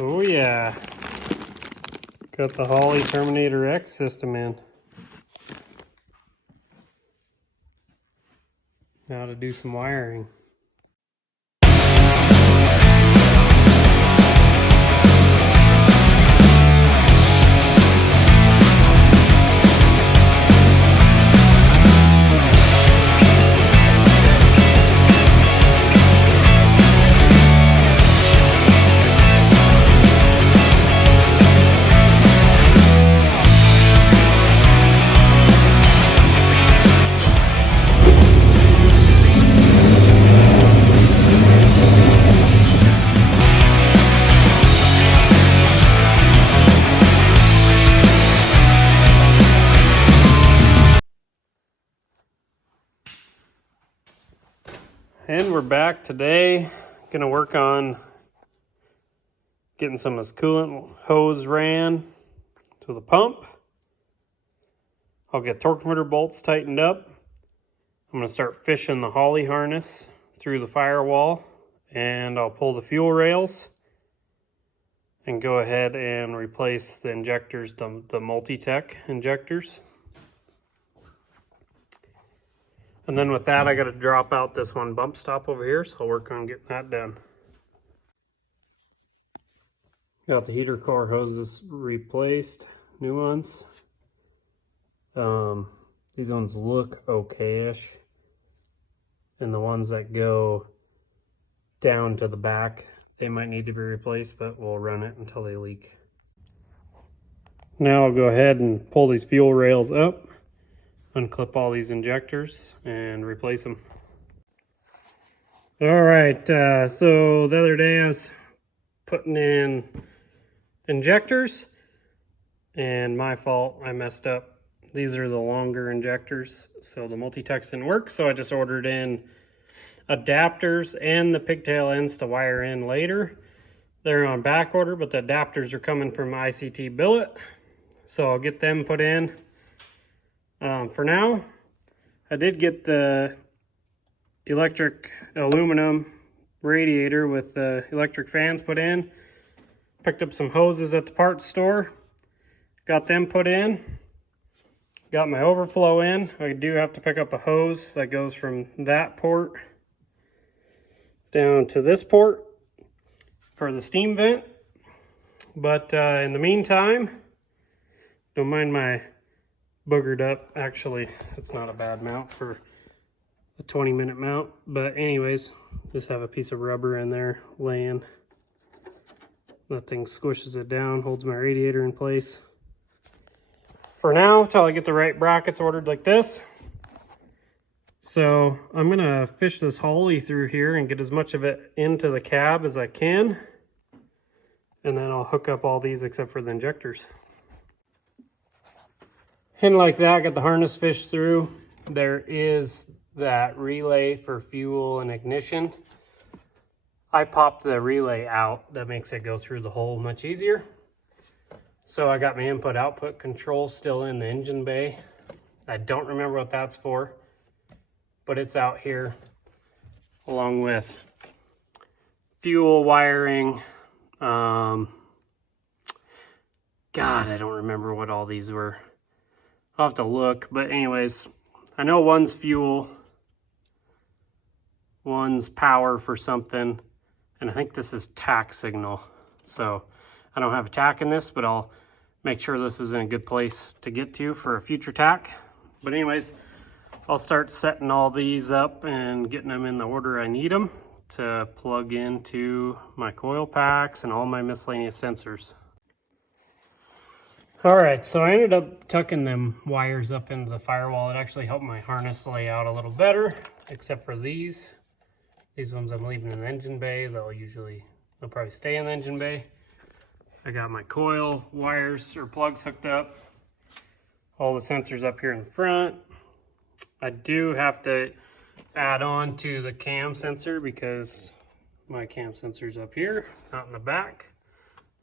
Oh yeah, got the Holley Terminator X system in. Now to do some wiring. And we're back today. Gonna work on getting some of this coolant hose ran to the pump. I'll get torque motor bolts tightened up. I'm gonna start fishing the Holley harness through the firewall, and I'll pull the fuel rails and go ahead and replace the injectors, the multi-tech injectors. And then with that, I got to drop out this one bump stop over here, so I'll work on getting that done. Got the heater core hoses replaced, new ones. These ones look okay-ish. And the ones that go down to the back, they might need to be replaced, but we'll run it until they leak. Now I'll go ahead and pull these fuel rails up, unclip all these injectors, and replace them. All right, so the other day I was putting in injectors, and my fault, I messed up. These are the longer injectors, so the multi-techs didn't work, so I just ordered in adapters and the pigtail ends to wire in later. They're on back order, but the adapters are coming from ICT Billet, so I'll get them put in. For now, I did get the electric aluminum radiator with the electric fans put in. Picked up some hoses at the parts store. Got them put in. Got my overflow in. I do have to pick up a hose that goes from that port down to this port for the steam vent. But in the meantime, don't mind my boogered up. Actually, it's not a bad mount for a 20-minute mount, but anyways, just have a piece of rubber in there laying. That thing squishes it down, holds my radiator in place for now till I get the right brackets ordered like this. So I'm gonna fish this Holley through here and get as much of it into the cab as I can, and then I'll hook up all these except for the injectors. And like that, got the harness fished through. There is that relay for fuel and ignition. I popped the relay out. That makes it go through the hole much easier. So I got my input-output control still in the engine bay. I don't remember what that's for, but it's out here along with fuel wiring. God, I don't remember what all these were. I'll have to look, but anyways, I know one's fuel, one's power for something, and I think this is tack signal. So I don't have a tack in this, but I'll make sure this is in a good place to get to for a future tack. But anyways, I'll start setting all these up and getting them in the order I need them to plug into my coil packs and all my miscellaneous sensors. All right, so I ended up tucking them wires up into the firewall. It actually helped my harness lay out a little better, except for these. These ones I'm leaving in the engine bay. They'll probably stay in the engine bay. I got my coil wires or plugs hooked up. All the sensors up here in the front. I do have to add on to the cam sensor because my cam sensor's up here, not in the back.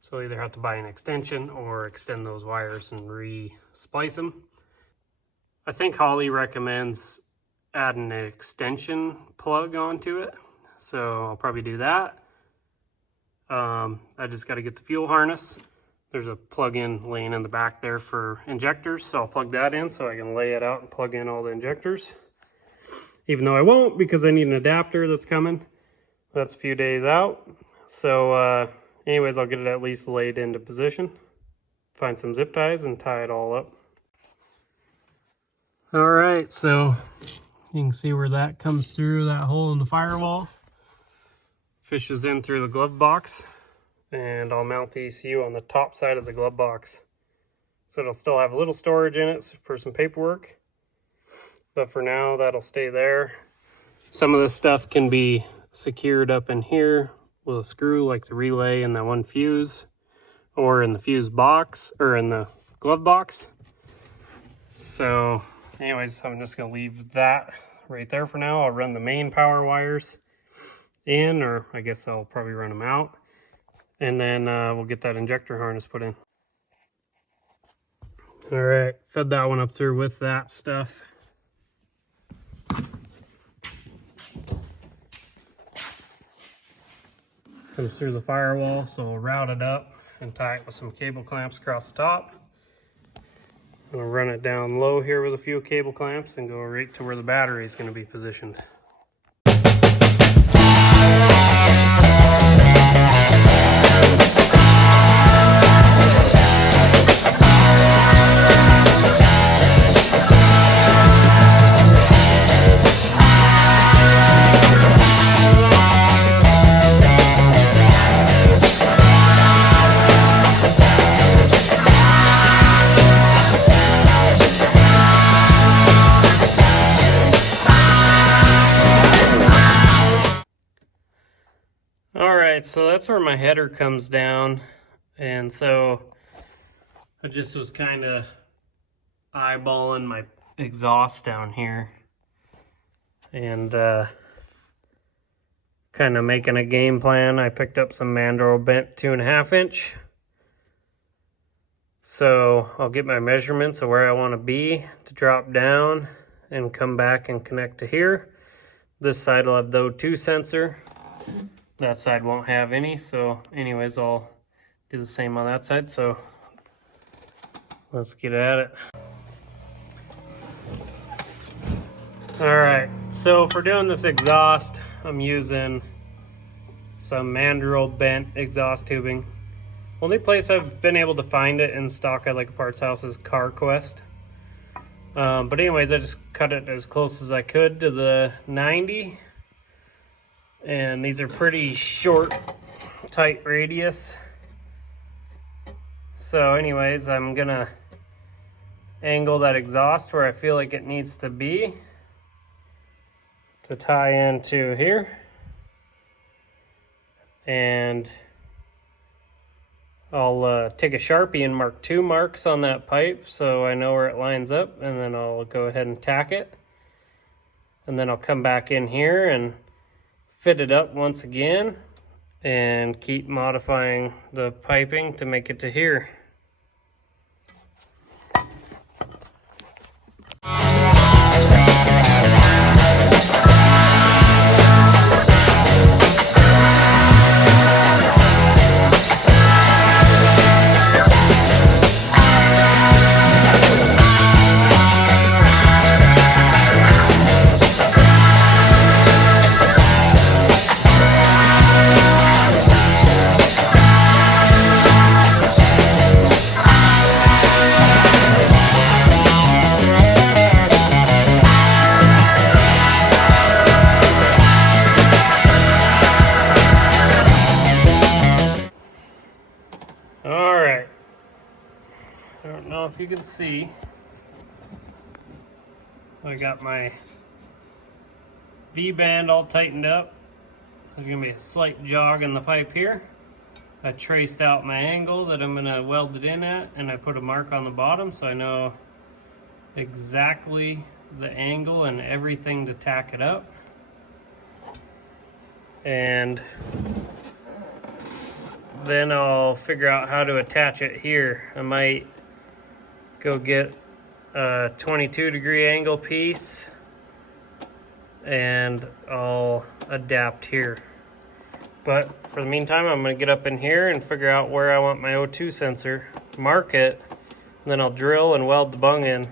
So I either have to buy an extension or extend those wires and re-splice them. I think Holley recommends adding an extension plug onto it, so I'll probably do that. I just got to get the fuel harness. There's a plug-in laying in the back there for injectors, so I'll plug that in so I can lay it out and plug in all the injectors. Even though I won't, because I need an adapter that's coming. That's a few days out. So anyways, I'll get it at least laid into position. Find some zip ties and tie it all up. All right, so you can see where that comes through that hole in the firewall. Fishes in through the glove box. And I'll mount the ECU on the top side of the glove box. So it'll still have a little storage in it for some paperwork. But for now, that'll stay there. Some of this stuff can be secured up in here with a screw, like the relay and that one fuse, or in the fuse box, or in the glove box. So anyways, I'm just gonna leave that right there for now. I'll run the main power wires in, or I guess I'll probably run them out. And then we'll get that injector harness put in. All right, fed that one up through with that stuff. Comes through the firewall, so we'll route it up and tie it with some cable clamps across the top. I'm gonna run it down low here with a few cable clamps and go right to where the battery is gonna be positioned. So that's where my header comes down, and so I just was kind of eyeballing my exhaust down here and kind of making a game plan. I picked up some mandrel bent 2.5 inch, so I'll get my measurements of where I want to be to drop down and come back and connect to here. This side will have the O2 sensor. That side won't have any, so anyways, I'll do the same on that side. So let's get at it. All right, so for doing this exhaust, I'm using some mandrel bent exhaust tubing. Only place I've been able to find it in stock at like a parts house is CarQuest. But anyways, I just cut it as close as I could to the 90. And these are pretty short, tight radius. So anyways, I'm gonna angle that exhaust where I feel like it needs to be to tie into here. And I'll take a Sharpie and mark 2 marks on that pipe so I know where it lines up, and then I'll go ahead and tack it. And then I'll come back in here and fit it up once again and keep modifying the piping to make it to here. If you can see, I got my V-band all tightened up. There's going to be a slight jog in the pipe here. I traced out my angle that I'm going to weld it in at, and I put a mark on the bottom so I know exactly the angle and everything to tack it up. And then I'll figure out how to attach it here. I might go get a 22-degree angle piece and I'll adapt here. But for the meantime, I'm going to get up in here and figure out where I want my O2 sensor, mark it, and then I'll drill and weld the bung in.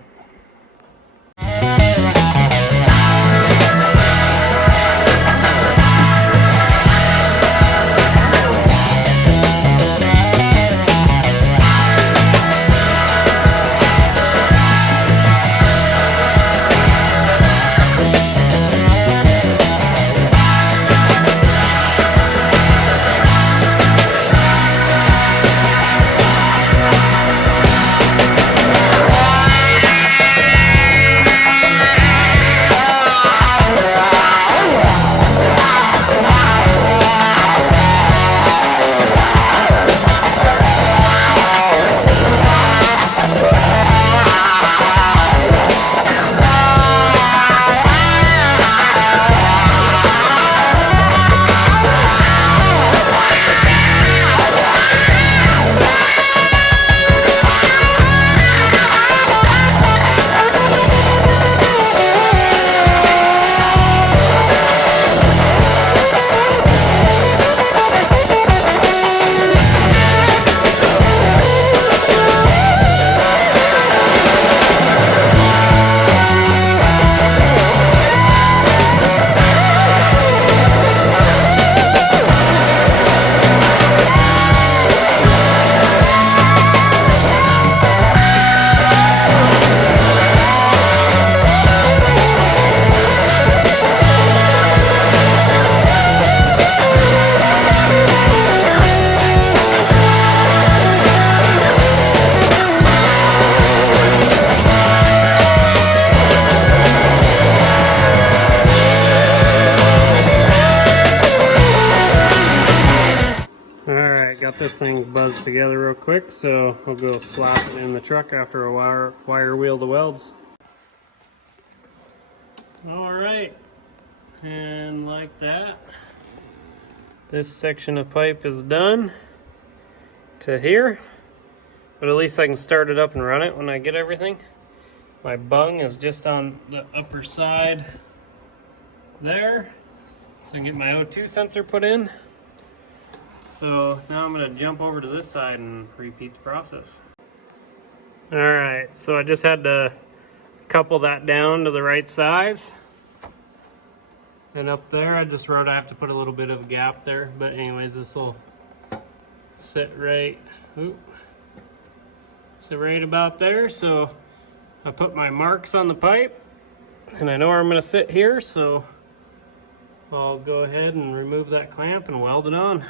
Got this thing buzzed together real quick, so I'll go slap it in the truck after a wire wheel the welds. Alright, and like that, this section of pipe is done to here, but at least I can start it up and run it when I get everything. My bung is just on the upper side there, so I can get my O2 sensor put in. So now I'm going to jump over to this side and repeat the process. Alright, so I just had to couple that down to the right size. And up there I just wrote I have to put a little bit of a gap there. But anyways, this will sit right about there. So I put my marks on the pipe. And I know where I'm going to sit here, so I'll go ahead and remove that clamp and weld it on.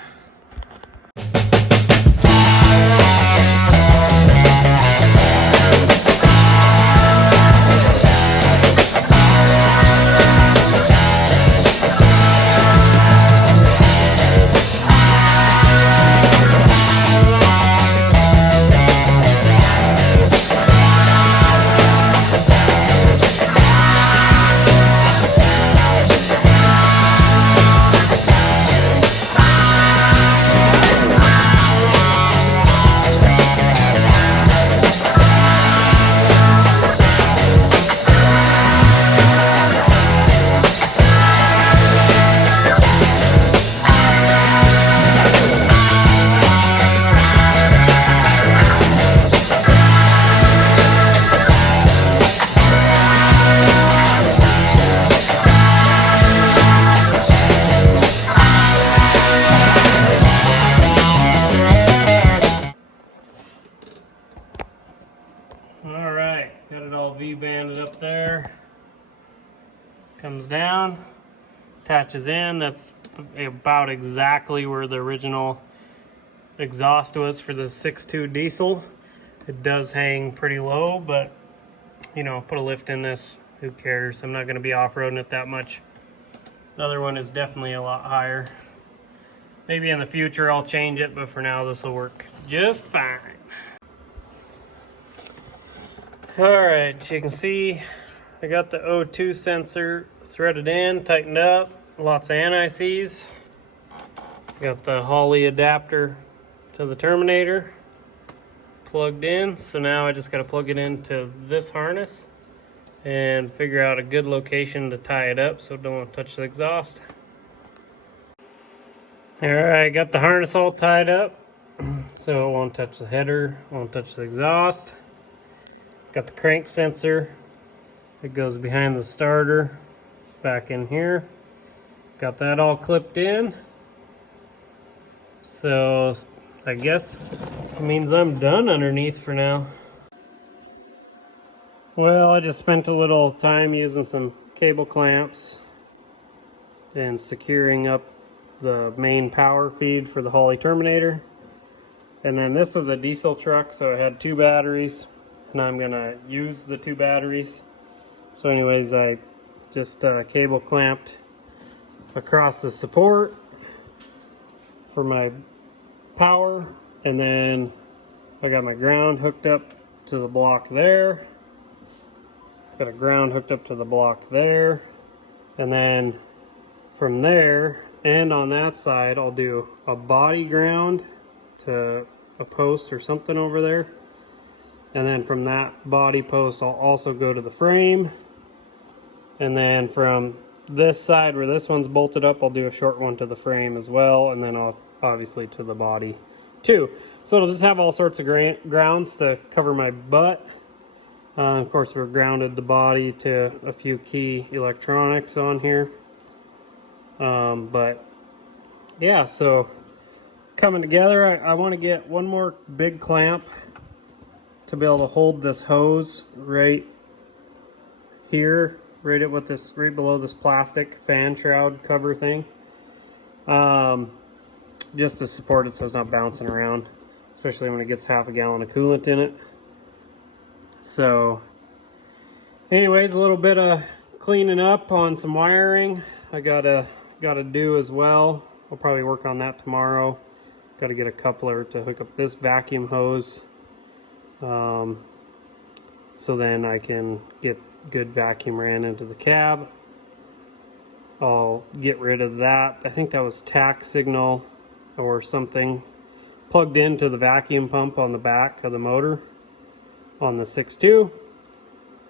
Alright, got it all V-banded up there. Comes down, attaches in. That's about exactly where the original exhaust was for the 6.2 diesel. It does hang pretty low, but you know, put a lift in this, who cares? I'm not going to be off-roading it that much. The other one is definitely a lot higher. Maybe in the future I'll change it, but for now this will work just fine. Alright, you can see I got the O2 sensor threaded in, tightened up, lots of anti-seize. Got the Holley adapter to the Terminator plugged in, so now I just got to plug it into this harness and figure out a good location to tie it up so it don't want to touch the exhaust. Alright, got the harness all tied up, so it won't touch the header, won't touch the exhaust. Got the crank sensor. It goes behind the starter, back in here. Got that all clipped in. So I guess it means I'm done underneath for now. Well, I just spent a little time using some cable clamps and securing up the main power feed for the Holley Terminator. And then this was a diesel truck, so it had 2 batteries. Now I'm gonna use the 2 batteries. So anyways, I just cable clamped across the support for my power, and then I got my ground hooked up to the block there. Got a ground hooked up to the block there, and then from there and on that side I'll do a body ground to a post or something over there, and then from that body post I'll also go to the frame, and then from this side where this one's bolted up I'll do a short one to the frame as well, and then I'll obviously to the body too. So it'll just have all sorts of grounds to cover my butt. Of course, we've grounded the body to a few key electronics on here. But yeah, so coming together, I want to get one more big clamp to be able to hold this hose right here, right at what this, right below this plastic fan shroud cover thing. Just to support it so it's not bouncing around, especially when it gets half a gallon of coolant in it. So anyways, a little bit of cleaning up on some wiring I gotta do as well. I'll probably work on that tomorrow. Gotta get a coupler to hook up this vacuum hose, so then I can get good vacuum ran into the cab. I'll get rid of that. I think that was tack signal or something plugged into the vacuum pump on the back of the motor on the 6.2.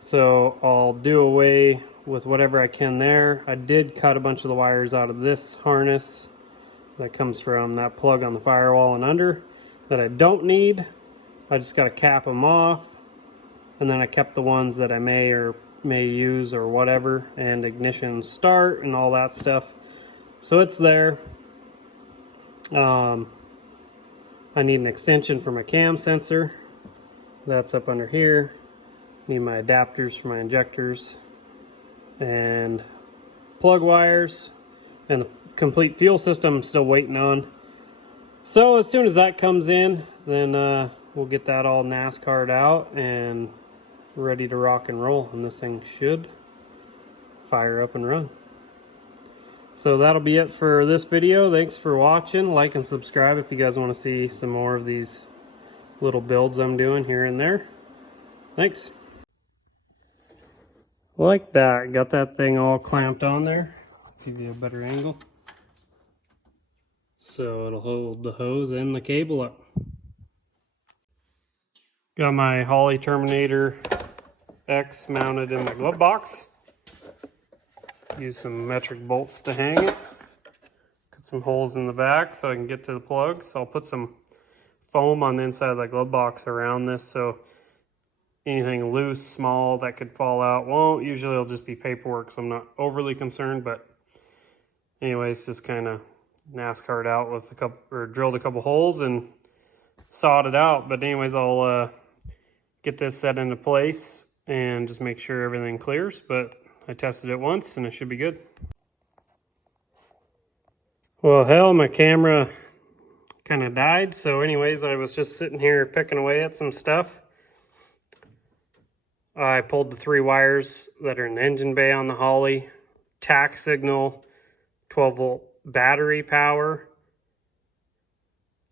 So I'll do away with whatever I can there. I did cut a bunch of the wires out of this harness that comes from that plug on the firewall and under that I don't need. I just got to cap them off, and then I kept the ones that I may use or whatever, and ignition start and all that stuff. So it's there. I need an extension for my cam sensor. That's up under here. Need my adapters for my injectors and plug wires, and the complete fuel system I'm still waiting on. So as soon as that comes in, then we'll get that all NASCAR'd out and ready to rock and roll, and this thing should fire up and run. So that'll be it for this video. Thanks for watching. Like and subscribe if you guys want to see some more of these little builds I'm doing here and there. Thanks. Like that. Got that thing all clamped on there. Give you a better angle. So it'll hold the hose and the cable up. Got my Holley Terminator X mounted in my glove box. Use some metric bolts to hang it. Cut some holes in the back so I can get to the plugs. I'll put some foam on the inside of the glove box around this, so anything loose, small that could fall out won't. Usually it'll just be paperwork, so I'm not overly concerned, but anyways, just kind of NASCAR'd out with a couple, or drilled a couple holes and sawed it out. But anyways, I'll get this set into place and just make sure everything clears. But I tested it once and it should be good. Well, hell, my camera kind of died. So anyways, I was just sitting here picking away at some stuff. I pulled the 3 wires that are in the engine bay on the Holley, tack signal, 12-volt battery power,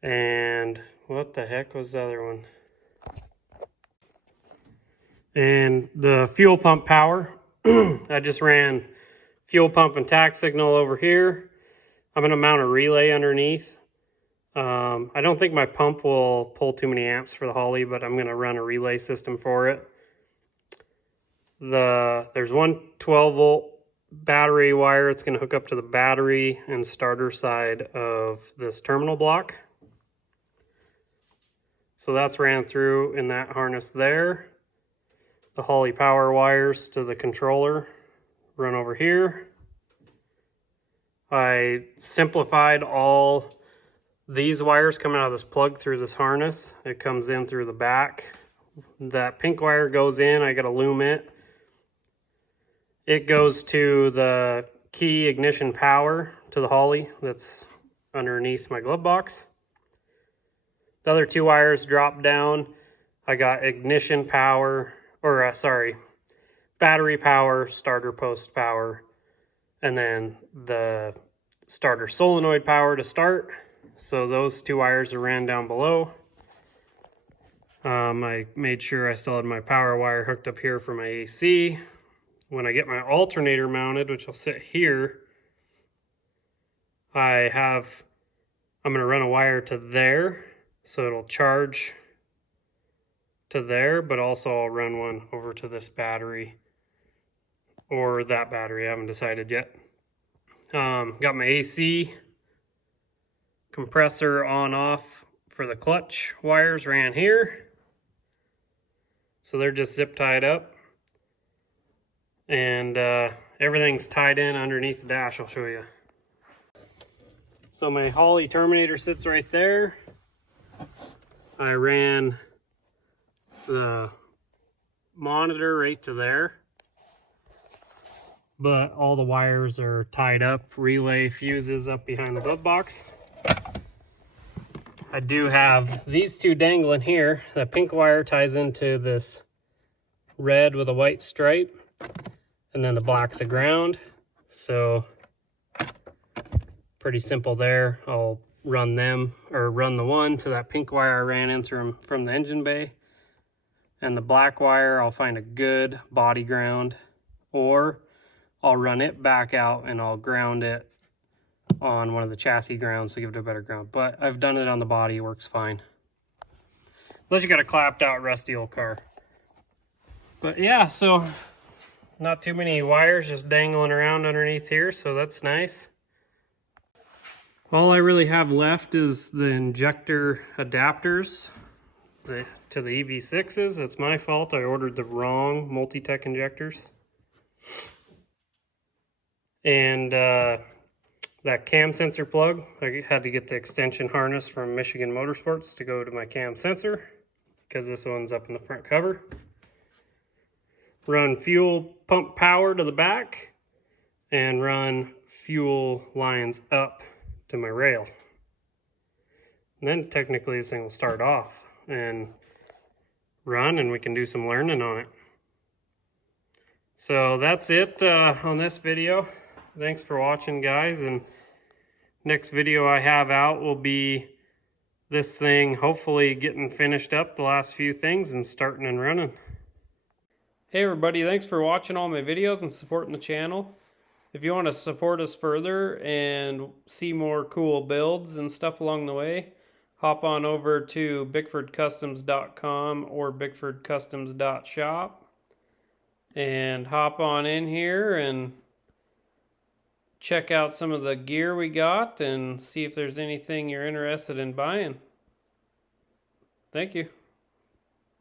and what the heck was the other one? And the fuel pump power. I just ran fuel pump and tack signal over here. I'm going to mount a relay underneath. I don't think my pump will pull too many amps for the Holley, but I'm going to run a relay system for it. There's one 12-volt battery wire. It's going to hook up to the battery and starter side of this terminal block. So that's ran through in that harness there. The Holley power wires to the controller run over here. I simplified all these wires coming out of this plug through this harness. It comes in through the back. That pink wire goes in. I got to loom it. It goes to the key ignition power to the Holley that's underneath my glove box. The other two wires drop down. I got ignition power, or battery power, starter post power, and then the starter solenoid power to start. So those two wires are ran down below. I made sure I still had my power wire hooked up here for my AC. When I get my alternator mounted, which will sit here, I'm going to run a wire to there, so it'll charge to there, but also I'll run one over to this battery, or that battery, I haven't decided yet. Got my AC compressor on off for the clutch wires ran here. So they're just zip tied up. And everything's tied in underneath the dash. I'll show you. So my Holley Terminator sits right there. I ran the monitor right to there, but all the wires are tied up. Relay fuses up behind the glove box. I do have these two dangling here. The pink wire ties into this red with a white stripe, and then the black's a ground. So pretty simple there. I'll run them, or run the one to that pink wire I ran in from the engine bay, and the black wire I'll find a good body ground, or I'll run it back out and I'll ground it on one of the chassis grounds to give it a better ground. But I've done it on the body, it works fine. Unless you got a clapped out rusty old car. But yeah, so not too many wires just dangling around underneath here, so that's nice. All I really have left is the injector adapters to the EV6s. It's my fault, I ordered the wrong multi-tech injectors. And that cam sensor plug, I had to get the extension harness from Michigan Motorsports to go to my cam sensor, because this one's up in the front cover. Run fuel pump power to the back, and run fuel lines up to my rail. And then technically this thing will start off and run, and we can do some learning on it. So that's it on this video. Thanks for watching, guys, and next video I have out will be this thing hopefully getting finished up, the last few things, and starting and running. Hey everybody, thanks for watching all my videos and supporting the channel. If you want to support us further and see more cool builds and stuff along the way, hop on over to bickfordcustoms.com or bickfordcustoms.shop and hop on in here and check out some of the gear we got and see if there's anything you're interested in buying. Thank you.